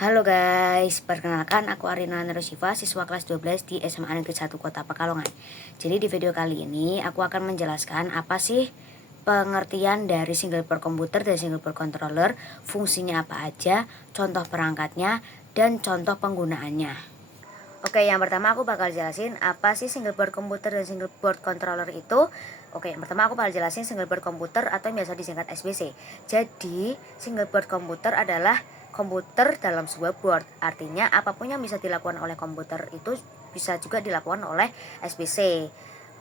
Halo guys, perkenalkan aku Arina Nerushifa, siswa kelas 12 di SMA Negeri 1 Kota Pekalongan. Jadi di video kali ini aku akan menjelaskan apa sih pengertian dari single board komputer dan single board controller, fungsinya apa aja, contoh perangkatnya, dan contoh penggunaannya. Oke, yang pertama aku bakal jelasin apa sih single board komputer dan single board controller itu. Oke, yang pertama aku bakal jelasin single board komputer atau yang biasa disingkat SBC. Jadi, single board komputer adalah komputer dalam sebuah board. Artinya apapun yang bisa dilakukan oleh komputer itu bisa juga dilakukan oleh SBC.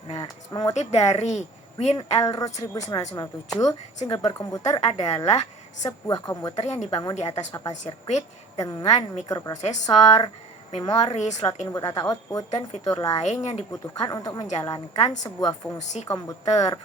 Nah, mengutip dari Win Elrod 1997, single board komputer adalah sebuah komputer yang dibangun di atas papan sirkuit dengan mikroprosesor, memori, slot input atau output, dan fitur lain yang dibutuhkan untuk menjalankan sebuah fungsi komputer.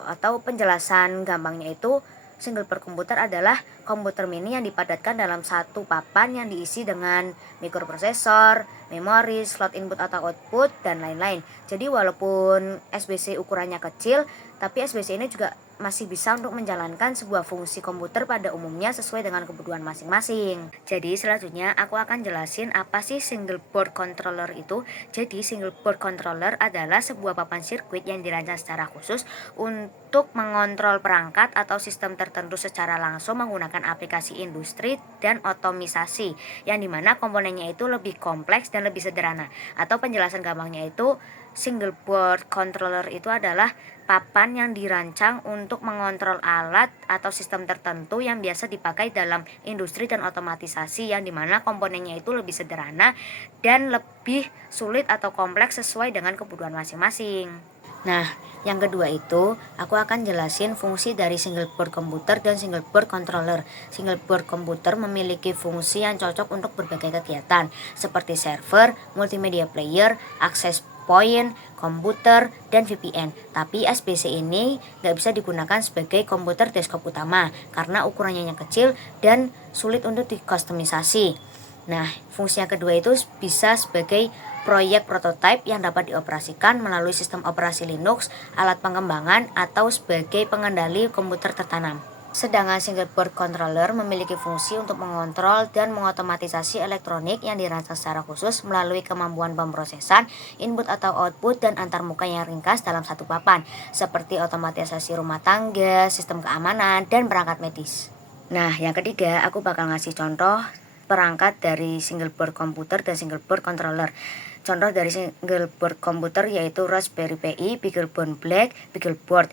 Atau penjelasan gampangnya itu, single board komputer adalah komputer mini yang dipadatkan dalam satu papan yang diisi dengan mikroprosesor, memori, slot input atau output, dan lain-lain. Jadi walaupun SBC ukurannya kecil, tapi SBC ini juga masih bisa untuk menjalankan sebuah fungsi komputer pada umumnya sesuai dengan kebutuhan masing-masing. Jadi selanjutnya aku akan jelasin apa sih single board controller itu. Jadi single board controller adalah sebuah papan sirkuit yang dirancang secara khusus untuk mengontrol perangkat atau sistem tertentu secara langsung menggunakan aplikasi industri dan otomisasi, yang dimana komponennya itu lebih kompleks dan lebih sederhana. Atau penjelasan gampangnya itu, single board controller itu adalah papan yang dirancang untuk mengontrol alat atau sistem tertentu yang biasa dipakai dalam industri dan otomatisasi, yang dimana komponennya itu lebih sederhana dan lebih sulit atau kompleks sesuai dengan kebutuhan masing-masing. Nah, yang kedua itu aku akan jelasin fungsi dari single board komputer dan single board controller. Single board komputer memiliki fungsi yang cocok untuk berbagai kegiatan seperti server, multimedia player, akses point, komputer, dan VPN. Tapi SBC ini nggak bisa digunakan sebagai komputer desktop utama karena ukurannya yang kecil dan sulit untuk dikustomisasi. Nah, fungsi yang kedua itu bisa sebagai proyek prototipe yang dapat dioperasikan melalui sistem operasi Linux, alat pengembangan, atau sebagai pengendali komputer tertanam. Sedangkan single board controller memiliki fungsi untuk mengontrol dan mengotomatisasi elektronik yang dirancang secara khusus melalui kemampuan pemrosesan, input atau output, dan antarmuka yang ringkas dalam satu papan, seperti otomatisasi rumah tangga, sistem keamanan, dan perangkat medis. Nah, yang ketiga aku bakal ngasih contoh perangkat dari single board komputer dan single board controller. Contoh dari single board komputer yaitu Raspberry Pi, BeagleBone Black, BeagleBoard,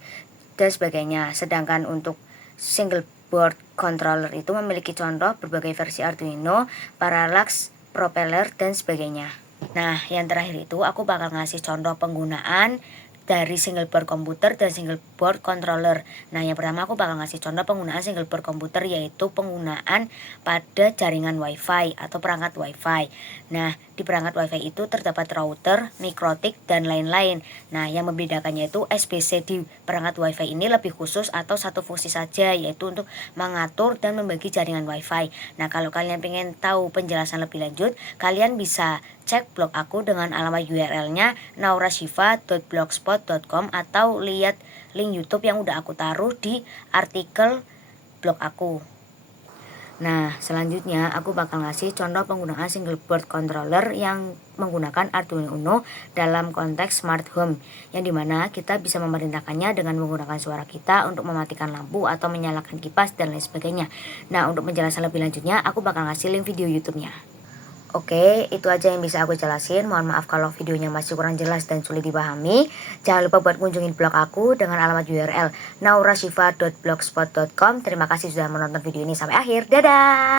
dan sebagainya. Sedangkan untuk single board controller itu memiliki contoh berbagai versi Arduino, Parallax, Propeller, dan sebagainya. Nah, yang terakhir itu aku bakal ngasih contoh penggunaan dari single board komputer dan single board controller. Nah, yang pertama aku bakal ngasih contoh penggunaan single board komputer, yaitu penggunaan pada jaringan WiFi atau perangkat WiFi. Nah, di perangkat WiFi itu terdapat router, mikrotik, dan lain-lain. Nah, yang membedakannya itu SBC di perangkat WiFi ini lebih khusus atau satu fungsi saja, yaitu untuk mengatur dan membagi jaringan WiFi. Nah, kalau kalian pengen tahu penjelasan lebih lanjut, kalian bisa cek blog aku dengan alamat URL-nya naurashifa.blogspot.com atau lihat link YouTube yang udah aku taruh di artikel blog aku. Nah, selanjutnya aku bakal ngasih contoh penggunaan single board controller yang menggunakan Arduino Uno dalam konteks smart home, yang dimana kita bisa memerintahkannya dengan menggunakan suara kita untuk mematikan lampu atau menyalakan kipas dan lain sebagainya. Nah, untuk penjelasan lebih lanjutnya aku bakal ngasih link video YouTube-nya. Oke, itu aja yang bisa aku jelasin. Mohon maaf kalau videonya masih kurang jelas dan sulit dipahami. Jangan lupa buat kunjungin blog aku dengan alamat URL naurashifa.blogspot.com. Terima kasih sudah menonton video ini sampai akhir. Dadah!